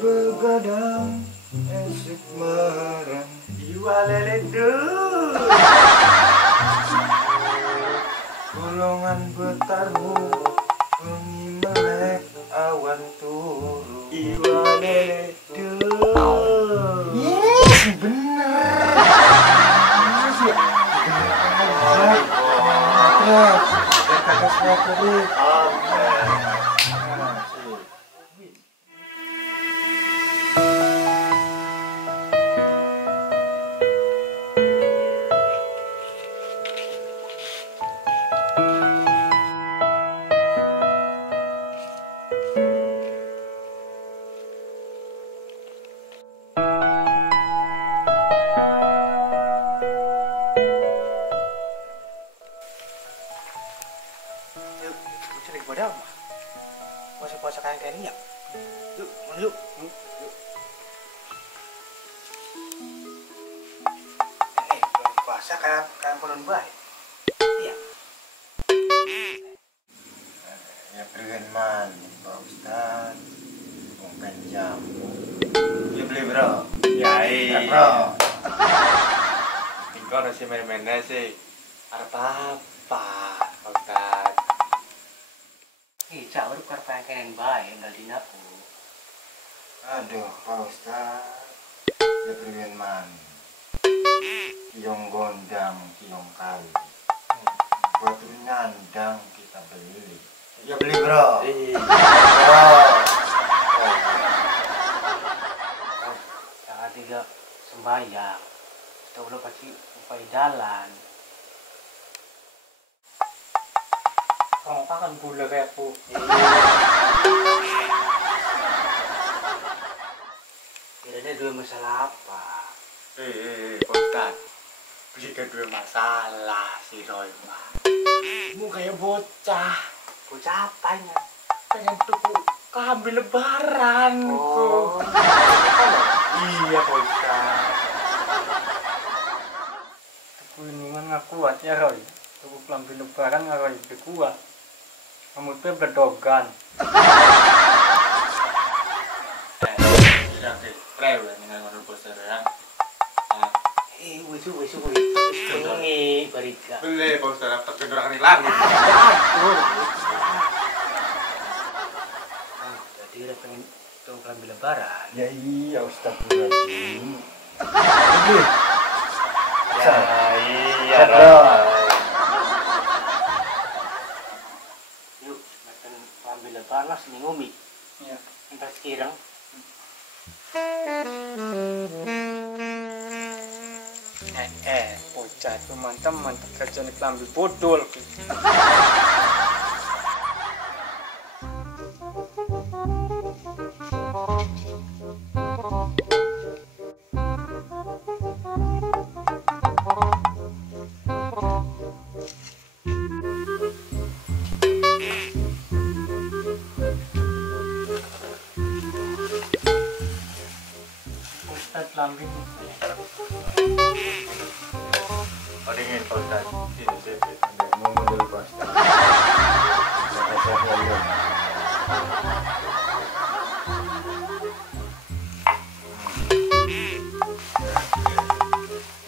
begadang esok marang Iwa lele duh. golongan bertarung bengi melek awan turu Iwa lele duh. yes bener kakak suatu deh. Kepada apa? Puasa-puasa kayak ini ya? Yuk, mana yuk? Yuk. Puasa kayak kolon baik. Iya. Ya berikan man Pak Ustad bukan jamu ya beli bro Ya bro Tinggal nasi main-mainnya sih. Apa? Ustad. Cak baru karena yang baik nggak dinaku. aduh Pak Ustad ya berikan man kiong gondang kiong kali buat nyandang kita beli ya beli bro Jangan tidak sembahyang. Kita udah pasti upaya jalan. Kamu makan gula kayak aku. Kira-kira dua masalah apa? Pak Ustad. Jika dua masalah si Roy mah. Mu kayak bocah. Bocah apanya? Pengen tuku kambing lebaran. Oh. Iya Pak Ustad. Tuku ini kan nggak kuat ya Roy. Tuku kambing lebaran nggak Roy, udah kuat. Kamu tuh berdogan. Tidak prewe dengan menurut posteran. Wis. Ini barika. Beli Pak Ustad, tak gendoran lagi. Aduh. Jadi udah pengen tuh kambing lebaran. ya iya Ustad bro Iya, bro yuk, makan kambing lebaran lah seminggu mi. Ya. Entah sekirang. Bocah itu mantap kerjaan klambi bodol. Ustad klambi. Dingin Pak Ustad. Ini sih. ngomong dulu Pak Ustad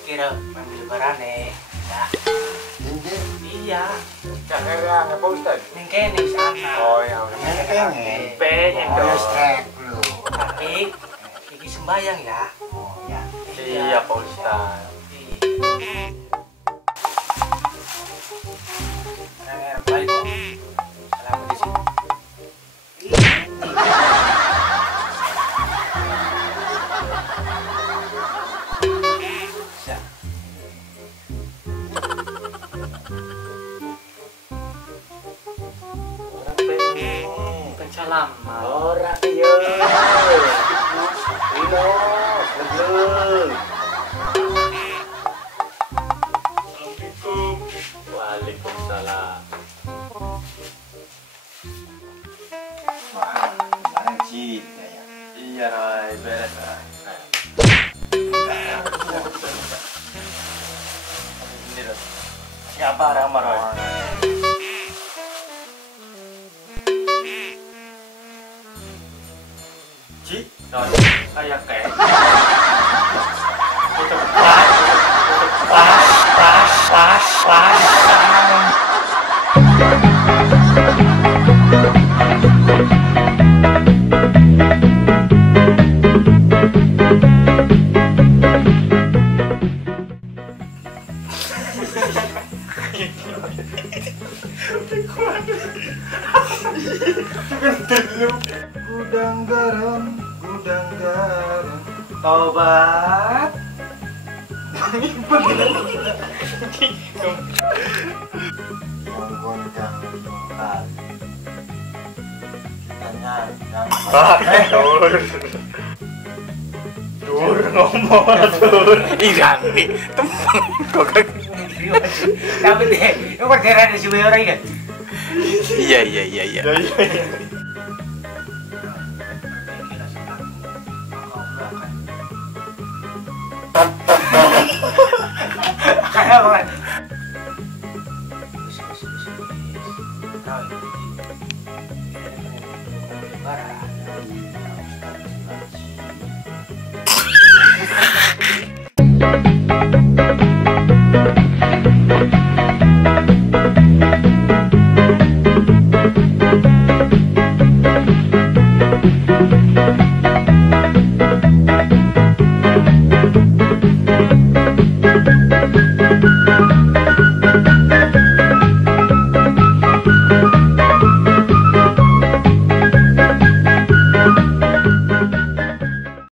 Kira kambing lebaran nih. Ya. Iya. Jangan Pak Ustad. Mungkin di sana. Oh ya udah. pengen Pengen dong. strek dulu Tapi Kiki sembayang ya. oh ya Iya Pak Ustad. Balik kok. Selamat di sini. Bisa. Orang pengen. Bukan salaman. Orang iya. Ilo, betul. Assalamualaikum. Waalaikumsalam. wah barang cinta ya Iya Roy, beres Roy. Ini Roy. Siapa Rama Roy? biji kayak itu pas. Gudang garam, Tobat. menggoncang jungkal. Dengan Dur ngomong dur. Iya, temen kok kagak. Tapi deh, lu perkiraan si orang kan? Iya. Ya.